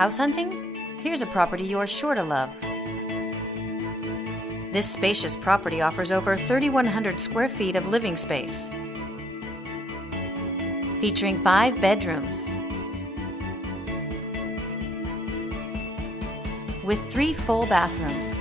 House hunting? Here's a property you're sure to love. This spacious property offers over 3,100 square feet of living space, featuring 5 bedrooms with 3 full bathrooms.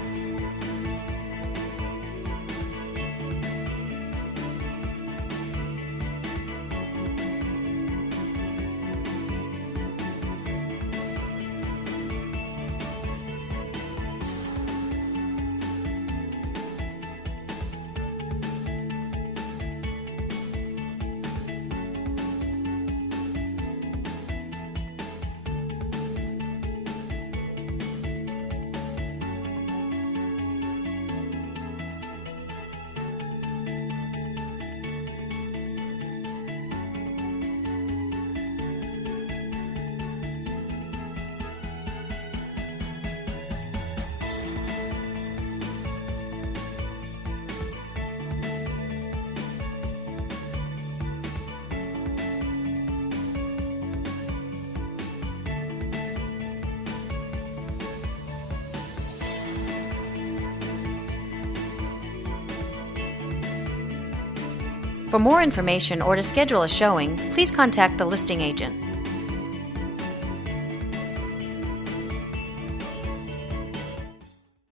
For more information or to schedule a showing, please contact the listing agent.